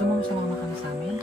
Gusto mo sumama ka na sa amin?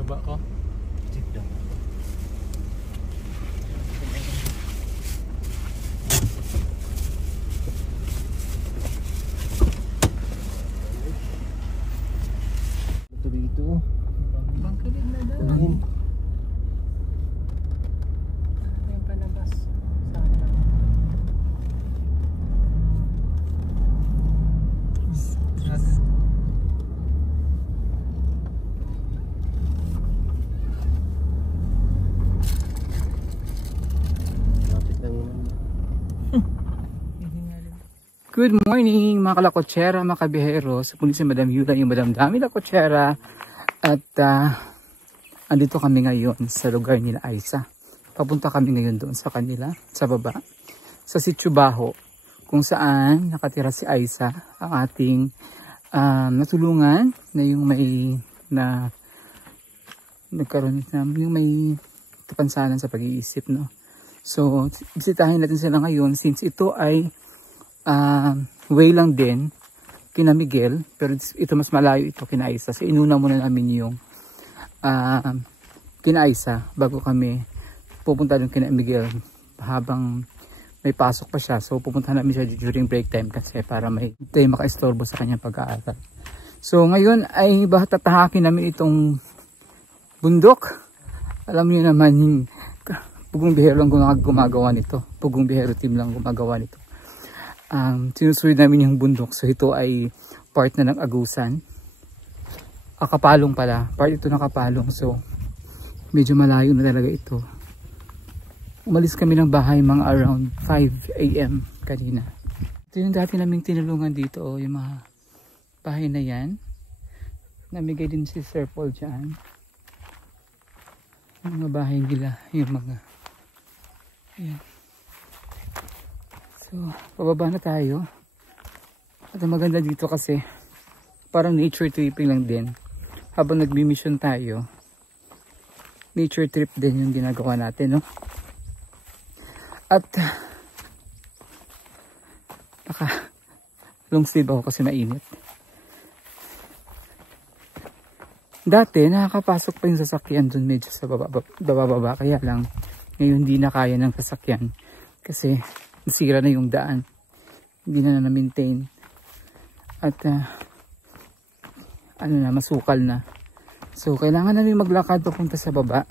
Baba ko. Check daw. Ito dito. Bangkilig na daw. Yung palabas. Sana. Good morning mga kalakotsera, mga kabihero. Sa pulis si Madam Yula, yung Madam Dami Lakotsera. At andito kami ngayon sa lugar nila Aiza. Papunta kami ngayon doon sa kanila, sa baba. Sa Sitio Baho, kung saan nakatira si Aiza, ang ating natulungan na yung may nagkaroon na yung may kapansanan sa pag-iisip, no? So, bisitahin natin sila ngayon since ito ay way lang din kina Miguel, pero ito mas malayo ito kina Aiza. So inuna muna namin yung kina Aiza bago kami pupunta doon kina Miguel habang may pasok pa siya. So pupunta namin siya during break time kasi para may tayo maka-istorbo sa kanyang pag-aaral. So ngayon ay tatahakin namin itong bundok. Alam niyo naman yung Pugong Bihero lang gumagawa nito. Pugong Bihero team lang gumagawa nito. Sinusunod namin yung bundok. So ito ay part na ng Agusan. Kapalong pala. Part ito ng Kapalong. So medyo malayo na talaga ito. Umalis kami ng bahay mga around 5 AM kanina. Ito yung dati naming tinulungan dito. Oh, yung mga bahay na yan. Namigay din si Sir Paul dyan. Yung mga bahay nila. Yung mga ayan. So, pababa na tayo. At ang maganda dito kasi parang nature tripping lang din. Habang nagbi-mission tayo, nature trip din yung ginagawa natin, no? At long sleeve ako kasi mainit. Dati nakakapasok pa yung sasakyan dun medyo sa baba. Kaya lang ngayon hindi na kaya ng sasakyan kasi nasira na yung daan, hindi na na-maintain at masukal na. So kailangan namin maglakad papunta sa baba.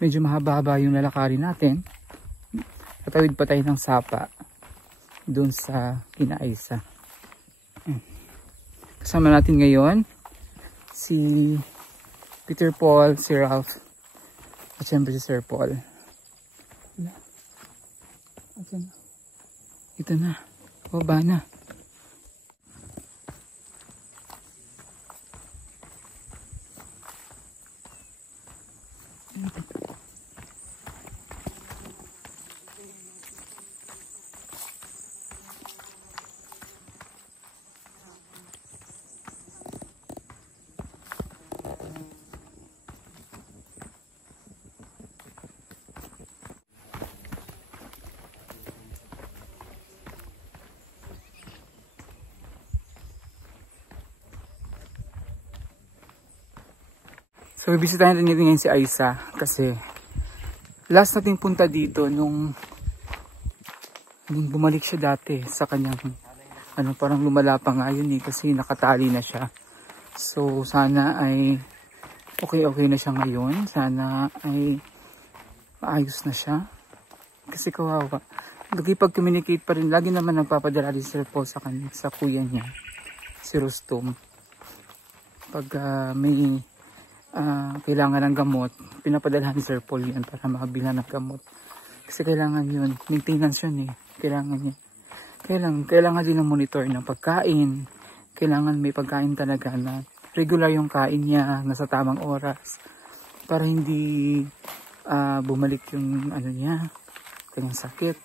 Medyo mahaba-haba yung lalakarin natin. Tatawid pa tayo ng sapa doon sa kina Aiza. Kasama natin ngayon si Peter Paul, si Ralph, at syempre si Sir Paul. Ito na. Ito na. Baba na. So, bibisitahin natin ngayon si Aiza kasi last nating punta dito nung bumalik siya dati sa kanyang parang lumala pa nga yun kasi nakatali na siya. So, sana ay okay na siya ngayon. Sana ay maayos na siya. Kasi kawawa. Nagkipag-communicate pa rin. Lagi naman nagpapadala din si Paul sa kuya niya. Si Rustom. Pag may kailangan ng gamot, pinapadalhan ni Sir Paul yan para makabila ng gamot. Kasi kailangan yun. Maintenance yun Kailangan niya. Kailangan din ng monitor ng pagkain. Kailangan may pagkain talaga na regular yung kain niya, nasa tamang oras. Para hindi bumalik yung niya, kanyang sakit.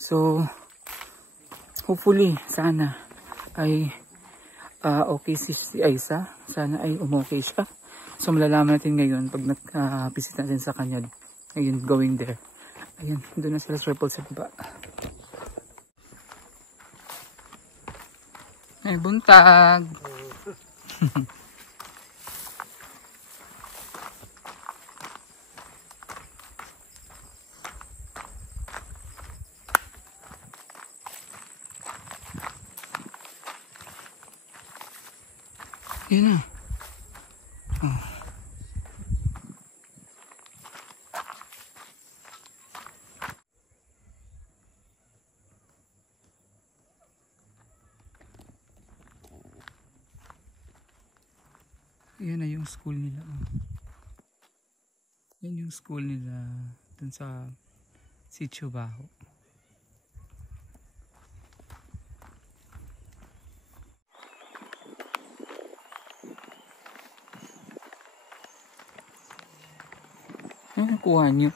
So, hopefully, sana ay okay si Aiza. Sana ay umokay siya. So, malalaman natin ngayon pag nag-visit natin sa kanya. Ngayon, going there. Ayan, doon na sila Sir Paul sa baba. Ay, buntag! Yun na. Yan na yung school nila. Yan yung school nila dun sa Sitio Baho. Ano nakuha nyo?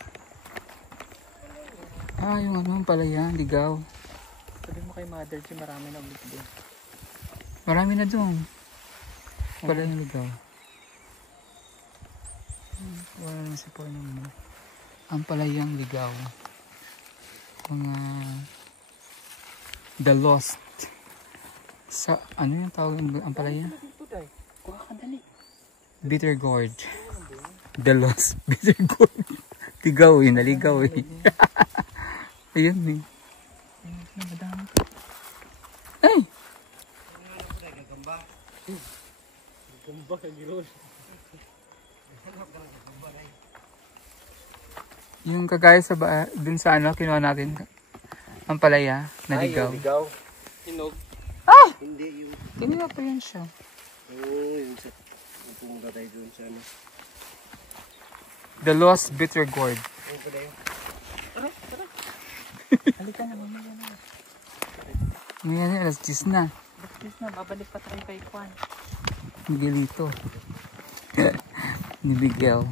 Yung pala yan, ligaw. Sabi mo kay mother, marami na ulit doon. Marami na doon. Pala yung ligaw. Wala naman si Paul naman. Ang palayang ligaw. Mga The Lost. Sa ano yung tawag ang palaya? Kuha ka dali. Bitter Gourd. The Lost. Bitter Gourd. Ligaw naligaw Ayun Ay! Gamba kagirol. Yung kagaya sa dun sa kinuha natin ang palaya na ligaw. ligaw. Hinog. Hindi yung... Kanina pa yun siya. yung sa... Pumunta tayo dun sa The Lost Bitter Gourd. Ayun pala yun. Tara. Halika na, mamaya na. Ngayon alas 10 na. Alas 10 na, babalik pa tayo kay Juan. Miguelito. Ni Miguel.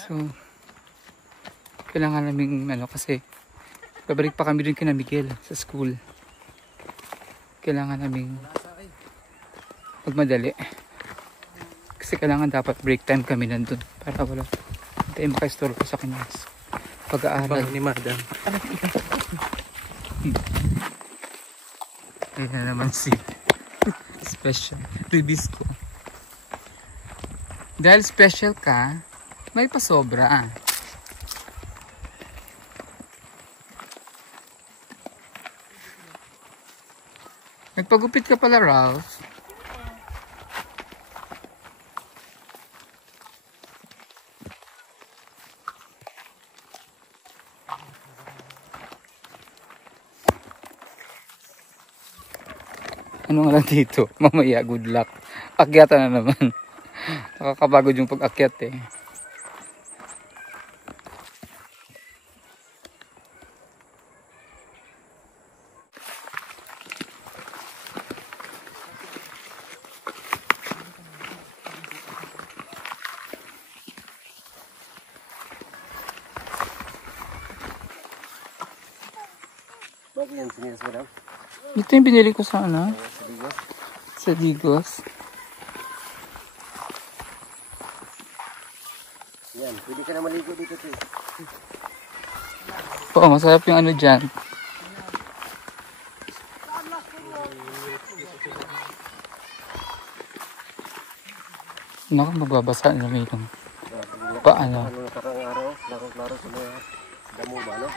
So, kailangan namin kasi babalik pa kami dun kina Miguel sa school. Kailangan namin magmadali. Kasi kailangan dapat break time kami nandun para wala tayo maka-istorbo sa kanya pag-aaral ni madam. Ayun na naman si special Ribisco. Dahil special ka, may pasobra. Nagpagupit ka pala, Ralph. Ano nga lang dito? Mamaya, good luck. Akyatan na naman. Nakakapagod yung pag-akyat eh. Bakit yan sinilas mo daw? Ito yung binili ko sa ano? Sa Digos. Yan, pwede ka na maligo dito too. Oo, masarap yung ano dyan. Naku, magbabasa na may itong paano. Ano na parang araw, laro-laro sa mga damo ba, no?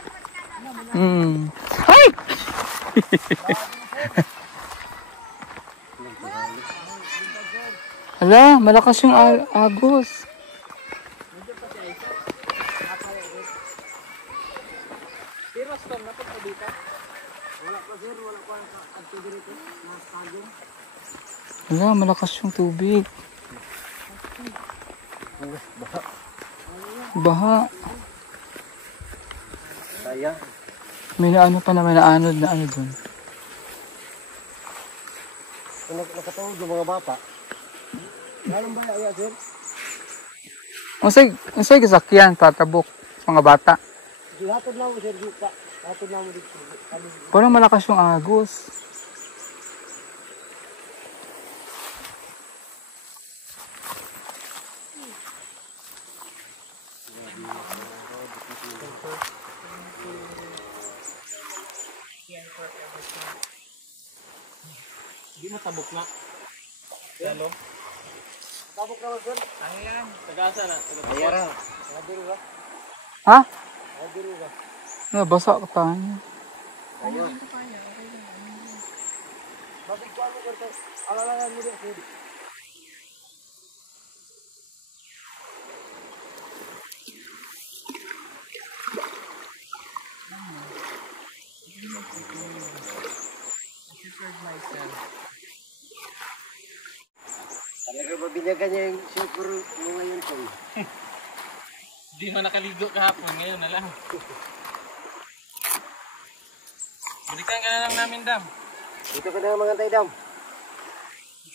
Ay! Hala, malakas yung agos. Hala, malakas yung tubig. Baha. Kaya. May naano pa naman, naanod na ano dun. Nakatawag yung mga bata. Ganun ba ya, sir? Unsay kasakyan, tatabok, mga bata. Hatod na mo, sir, dito. Hatod na mo dito. Parang malakas yung agos. Hindi matabok na. Lalo? Tabok na mo, sir. Ano yan? Tagasa na. Ayara. Nagdiro ka? Ha? Nagdiro ka? Basa ka tayo. Ayo. Bakit ko ano ko? Alalangan mo din, sir. Talaga ba binyagan niya yung super mo ngayon ko? Hindi mo nakaligo kahapon. Ngayon na lang. Balikan ka na lang namin, Dam. Dito ka na mga tayo, Dam.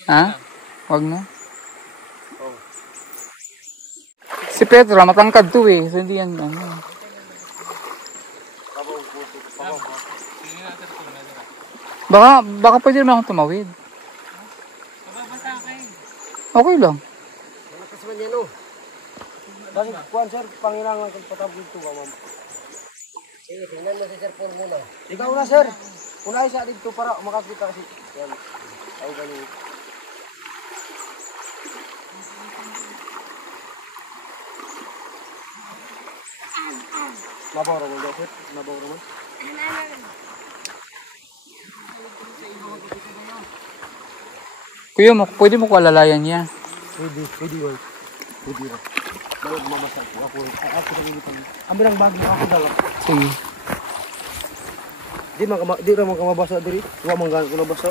Ha? Wag na. Oh. Si Pedro, matangkad to eh. So hindi yan ano. Pabong puso. Pabong. Sige na, sir. Kung na Baka pwede naman akong tumawid. Kababasa kayo. Okay lang. Malakas man yan, oh. Bakit, kuhan, sir, pangilangan kang patabog ito, ma'am. Sige, tingnan mo si Sir Paul muna. Ikaw na, sir. Unay sa dito para makakita kasi. Yan. Ay, ganun. Mabaw naman daw, sir. Mabaw naman. Kuya, pwede mo ko alalayan niya. Pwede, wal. Pwede ba? Balag mamasa ko. Ako sa hindi kami. Amirang bagi ako daw. Sige. Di ra man ka mabasa diri. Wa man gan ko nabasa.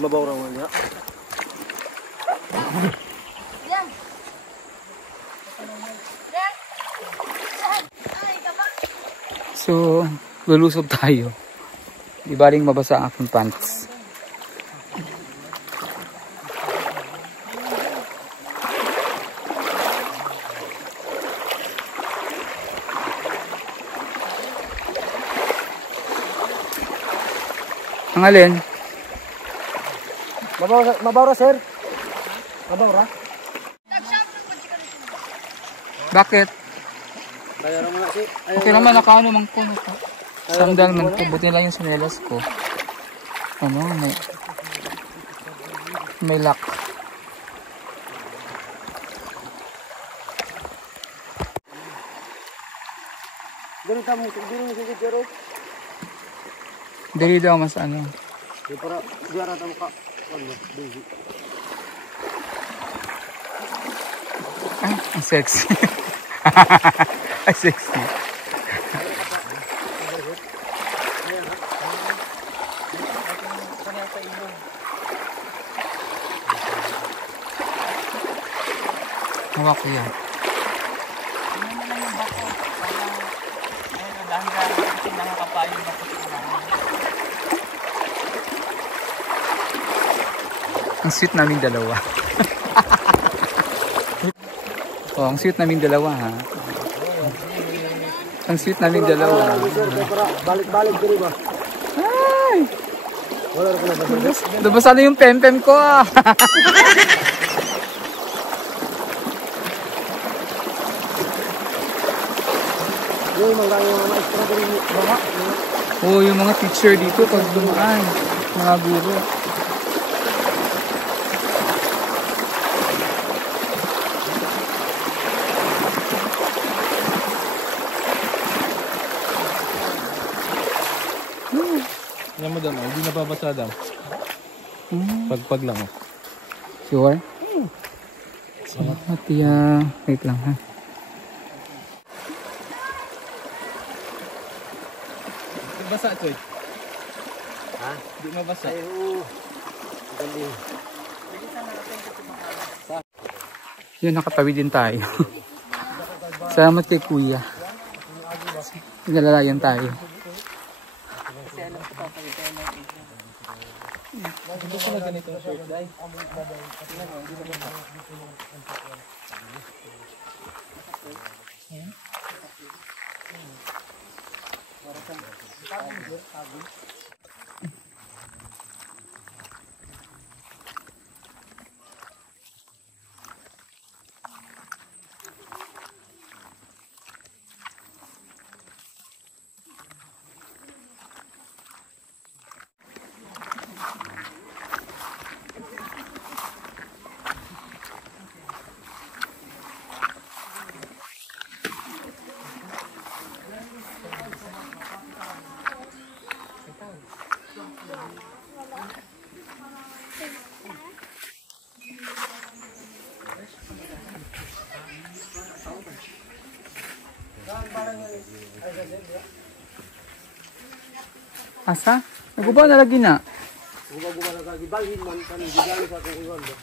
Mabaw ra man ya. So, lulusob tayo. Di baling mabasa ang aking pants. Ang alin? Mabaw ra, sir. Mabaw ra. Bakit? Bayaran mo na si. Okay naman, nakaano man ko. Sandal man ko. Buti lang yung sinelas ko. Ano, may lock. Diri ta mo si Jero. Dili daw mas ano. Di para diara ta mo ka. Ano, busy. Ay, ang sexy. Ay, sexy. Kanya sa inyo. Hawak ko yan. Ano naman yung bako? Parang, ayun, dahan-dahan kasi nakakapayo yung bako sa ilalim. Ang sweet naming dalawa. Oh, ang sweet naming dalawa ha. Ang sweet naming dalawa. Balik-balik diri ba? Ay! Wala ko na ba? Nabasa na yung pem-pem ko ah. Yung mga maestra diri mga. Oh, yung mga teacher dito pag dumaan. Mga guro. Yan mo dam, hindi nababasa dam. Pagpag lang. Sure? At wait lang ha. Di basa, Choy? Ha? Di mabasa. Ay, oo. Galing. Yun, nakatawid din tayo. Salamat kay kuya. Nalalayan tayo. Hindi ko na ganito na shirt, dahil. Asa? Nagubaw na lagi na. Guma-guma na kagi balhin man kan gigali sa kung iwan ba.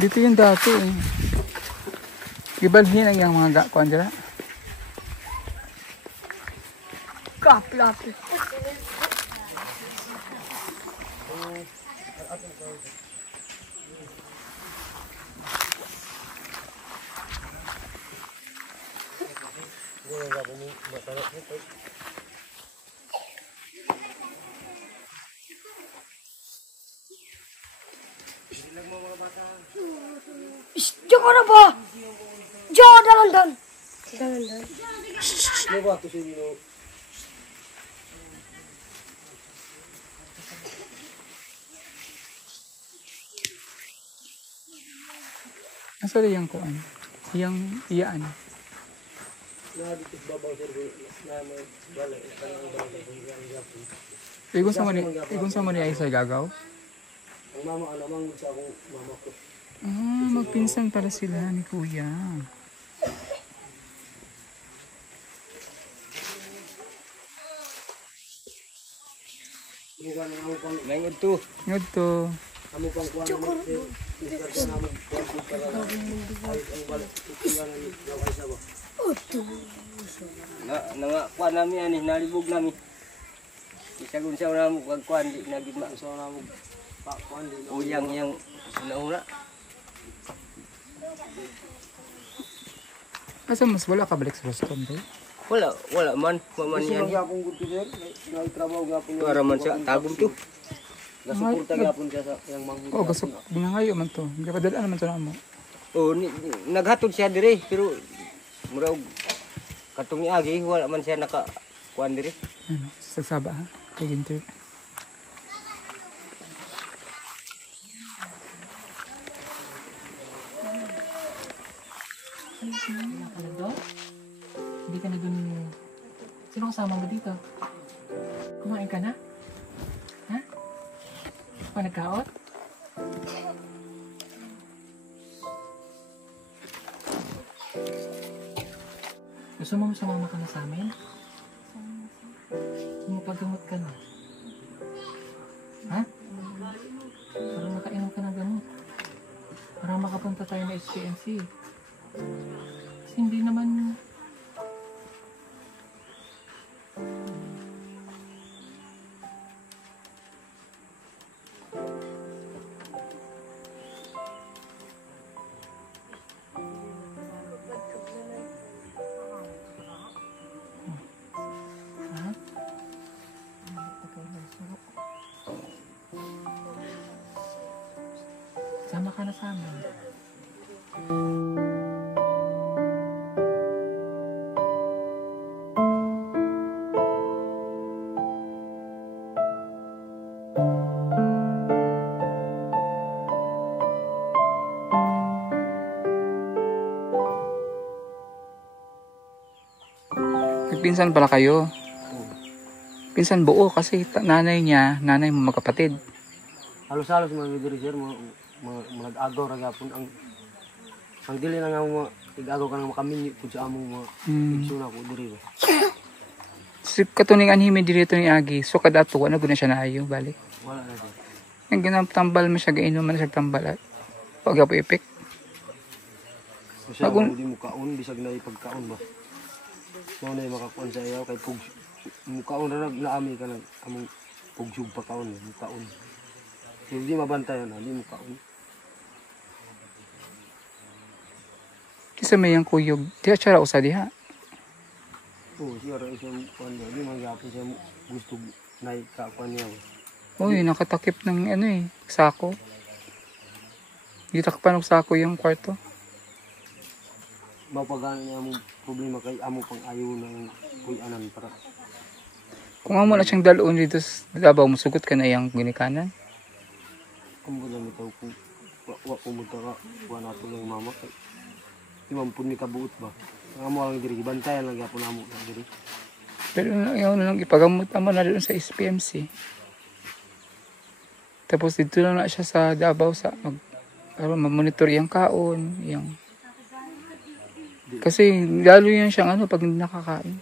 Dito yung dati eh. Gibalhin ang yung mga gakuan dira. Kapi-api. Diyan ka na ba? Diyan ka dalan-dalan. Dalan-dalan. Ano ba to sino? Asa rin yung kuan? Yung iyaan. Na dito babaw sir na may wala kanang daw sa gapon. Igun sa mo ni ay sa gagaw? Ang mama alamang sa akong mama ko. Ah, magpinsan pala sila ni kuya. Bukan ang among pang langod to. Ngod to. Amo pang kuan mo. Isa ka namo kuan ko para ay ang balik kuan ni laway sa ba. Nga kuan namin ani nalibog namin. Isagun sa namo kag kuan di na gid ma. So namo pa kuan di. Uyang yang nauna. Asa mas wala ka balik sa Boston ba? Wala man maman Kasi yan. magyapon gud sir. Nagtrabaho gyapon. Para man sa tagom to. Gasuporta gyapon siya sa yang manghud. Oo, gusto binangayo man to. Gipadala naman to na mo. Oh naghatod siya dire pero murag katong agi wala man siya naka kuan dire. Ano, sa Saba ha? Kay Ginter. Hindi ka na dun. Sino kasama mo dito? Kumain ka na? Ha? Pa nagkaot? Gusto mo sumama ka na sa amin? Magpagamot ka na. Ha? Para makainom ka ng gamot. SPMC. Kasi hindi naman... Sama ka na sa amin. Nagpinsan pala kayo. Pinsan buo kasi nanay niya, nanay mo magkapatid. Halos-halos mga diri sir, mag-agaw ra gyapon ang dili na nga mo igagaw ka nang makaminyo pud sa among mga igsuna ko diri ba. Si katuning anhime diri ni Agi. So kada ato wala gud na siya naayo balik. Wala na sir. Ang ginatambal mo siya gainom man siya tambal at pag apo epek. Kasi hindi mo kaon bisag na ipagkaon ba. So na makakuan sa iyo kay pug mukaon ra naami ka nang among pugsug pa kaon mukaon. Hindi mabantayan na, hindi mukaon. Kisa may yang kuyog, di siya usa diha. Oo, siya ra isang kuan niya, di man gyapon siya gusto nay ka kuan niya. Uy, nakatakip ng ano eh, sako. Di takpan ng sako yung kwarto. Mapagana niya among problema kay amo pang ayaw ng kuyanan para. Kung amo na siyang dalon dito sa Davao, musugot ka na yung ginikanan. Kung ba dami tao kung wa pumunta ka, wa nato ng mama kay imam pun ni kabuot ba. Ang amo lang diri bantayan lang gyapon amo diri. Pero yun lang ipagamot amo na doon sa SPMC. Tapos dito lang na siya sa Davao sa mag-monitor yung kaon, yung kasi lalo yan siyang ano pag hindi nakakain.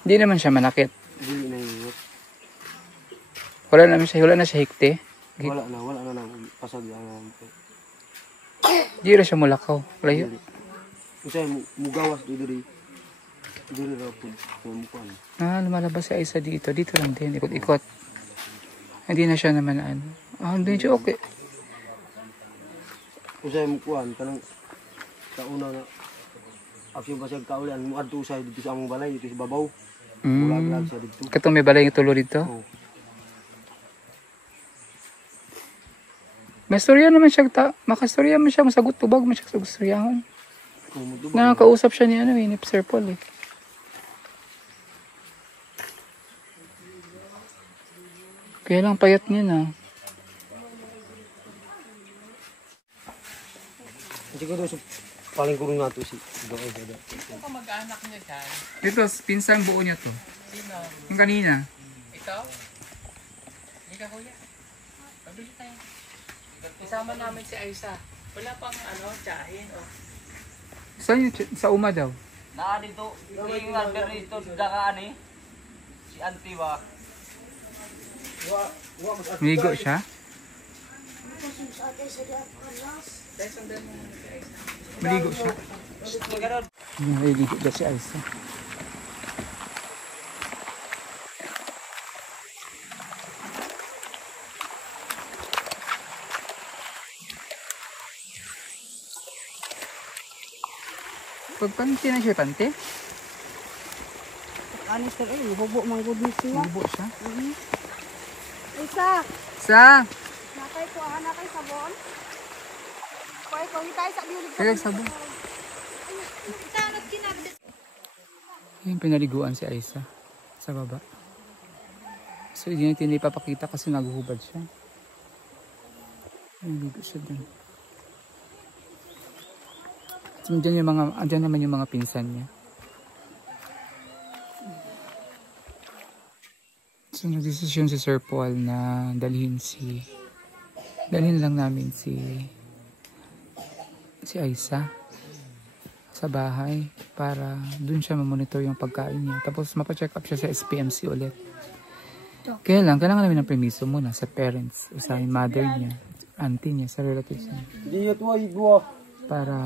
Hindi naman siya manakit. Dili na yun. Wala na siya hikte. Wala na pasag ang Di ra siya mulakaw. Layo. Usay mugawas diri. Diri ra pud mukuan. Lumalabas si Aisa dito. Dito lang din. Ikot-ikot. Hindi na siya naman ano. Hindi siya okay. Usay mukuan kanang sa una na aksyon pasag kaulan mo adto usay dito sa among balay dito sa babaw. Bulag-lag siya dito. Katong may balay yung tulo dito. Oh. May storya naman siya. Makastorya man siya. Masagot tubag man siya sa gustoryahan. Nakakausap siya ni ni Sir Paul eh. Kaya lang payat niya na. Hindi ko doon sa paling kurong nato si Doy. Ito pa mag-anak niya dyan. Ito, pinsang buo niya to. Sino? Yung kanina. Ito? Hindi ka kuya. Pabili tayo. Isama namin si Aisa. Wala pang tsahin. Oh. Saan yung sa uma daw? Naa dito, yung number dito, dakaan eh. Si Auntie ba? Migo siya? Maligo siya. Naliligo daw si Aisa. Pagpanti na siya, panti? Anis ka bubo manggod ni siya. Bubo siya. Isa, Sa! nakay ko nakay sabon. Koy ko hitay sa biulig. Kaya sabon. Tanot kinabit. Yung pinaliguan si Aisa sa baba. So hindi natin ipapakita kasi naguhubad siya. Naligo siya dun. So, andyan naman yung mga pinsan niya. So nagdesisyon si Sir Paul na dalhin lang namin si Aisa sa bahay para dun siya ma-monitor yung pagkain niya. Tapos mapacheck up siya sa SPMC ulit. Kaya lang, kailangan namin ng permiso muna sa parents, o sa mother niya, auntie niya, sa relatives niya. Para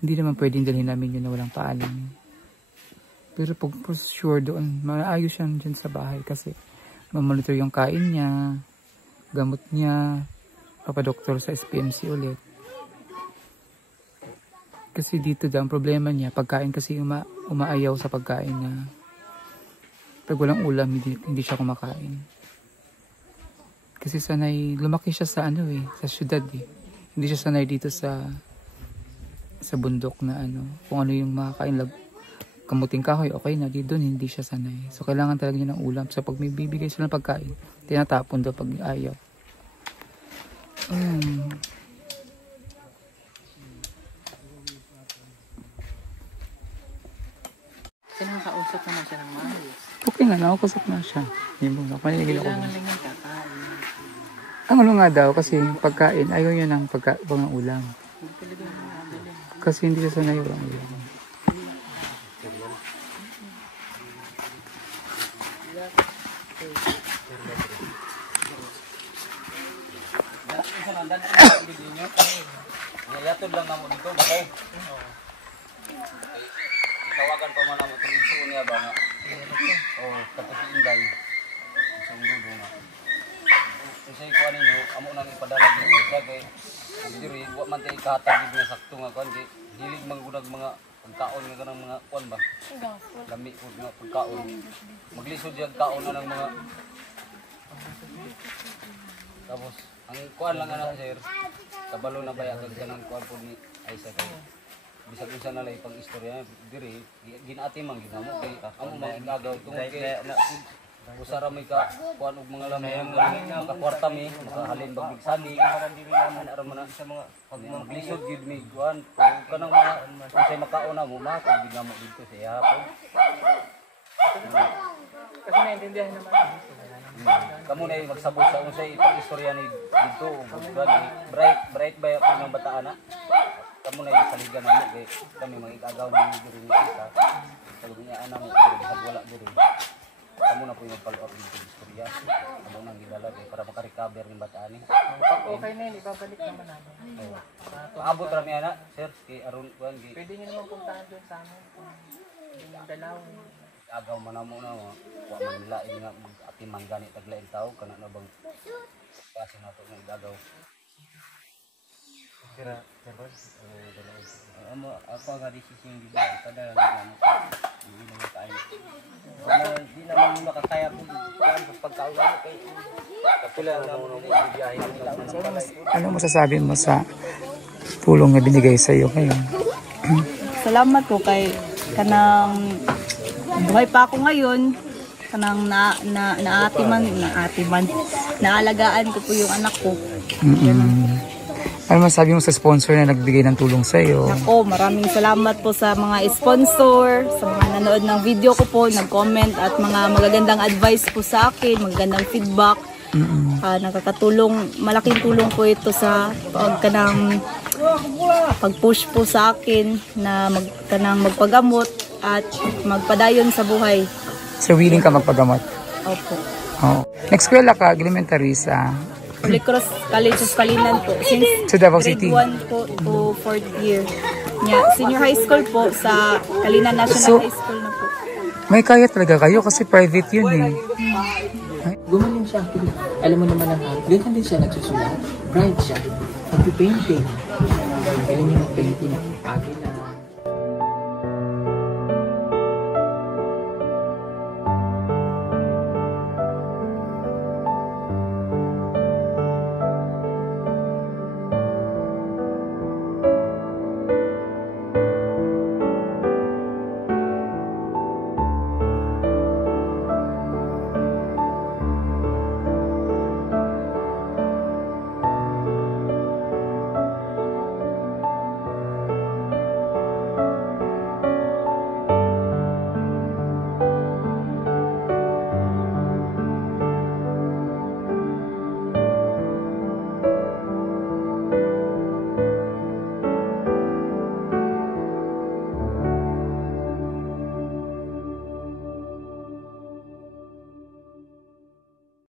hindi naman pwedeng dalhin namin yun na walang paalam. Pero pag for sure doon, maayos yan dyan sa bahay kasi mamonitor yung kain niya, gamot niya, papadoktor sa SPMC ulit. Kasi dito daw ang problema niya, pagkain kasi umaayaw sa pagkain niya. Pag walang ulam, hindi siya kumakain. Kasi sanay, lumaki siya sa sa syudad eh. Hindi siya sanay dito sa bundok na kung ano yung makakain, kamuting kahoy, okay na, di doon hindi siya sanay. So kailangan talaga niya ng ulam. So pag may bibigay sila ng pagkain, tinatapon daw pag ayaw. Kinakausap naman siya ng maayos. Okay nga, nakakusap na siya. Hindi mo, panigil ako. Kailangan lang yung kakain. Ang nga daw, kasi pagkain, ayaw niya ng ng ulam. Kasi hindi siya sanay walang ulam. Yatod lang namo dito ba kay? Tawagan pa man namo tong isu niya ba nga. Oh, tapos inday. Isang dugo nga. Kasi ko ano niyo, amo nang ipadala dito sa kay diri wa man tay kahatag gid nga sakto nga kon di hilig manggunag mga pagkaon nga kanang mga kuan ba. Lami ko nga pagkaon. Maglisod yung kaon na ng mga. Tapos ang kuan lang ana sir. Kabalo na baya kag kanang kuan po ni Aisa kay bisag unsa na lay pang istorya diri ginati man ginamo kay amo magigagaw tungod kay usara may ka kuan og mga lamay mga kwarta mi makahalin bag bigsani para dili naman ara man sa mga paglisod gid mi kuan kanang mga unsay makauna mo ma kag ginamo dito sa hapon Kasi naintindihan naman. Kamu na magsabot sa unsay itong istorya ni dito bright ba yung mga bataan na kamu na saligan namo kay kami magigagaw ni diri ni isa pag niya ana mo diri sa wala diri kamu na po yung follow up dito istorya kamu nang gidala kay para maka-recover ni bataan ni Pag okay na yun, ibabalik naman namin. paabot ra mi ana sir kay aron kuan gi Pwede nyo naman puntahan doon sa amin. Yung dalaw. agaw man namo na wa man nila nga ati man gani taglaing tawo kana na bang kasi nato nga igagaw kira amo ako nga desisyon di ba kada lang hindi na tayo di naman makakaya po kuan pagkaon kay kapila na mo biyahe Ano masasabi mo sa tulong na binigay sa iyo ngayon? Salamat po kay kanang buhay pa ako ngayon, kanang naalagaan ko po yung anak ko. Ano masasabi mo sa sponsor na nagbigay ng tulong sa iyo? Ako, maraming salamat po sa mga sponsor, sa mga nanood ng video ko po, nag-comment at mga magagandang advice po sa akin, magagandang feedback. Nakakatulong, malaking tulong po ito sa pag-push po sa akin na magpagamot at magpadayon sa buhay. So willing ka magpagamot? Opo. Oo. Nag-eskwela ka, elementary sa Holy Cross College of Kalinan po. Since sa Davao grade City? 1 po to 4th year. Senior high school po sa Kalinan National High School na po. May kaya talaga kayo kasi private yun eh. Gumaling siya. Alam mo naman ang hapon. Ganyan din siya nagsusulat. Bright siya. Nag-painting. Galing niya mag-painting. Agad.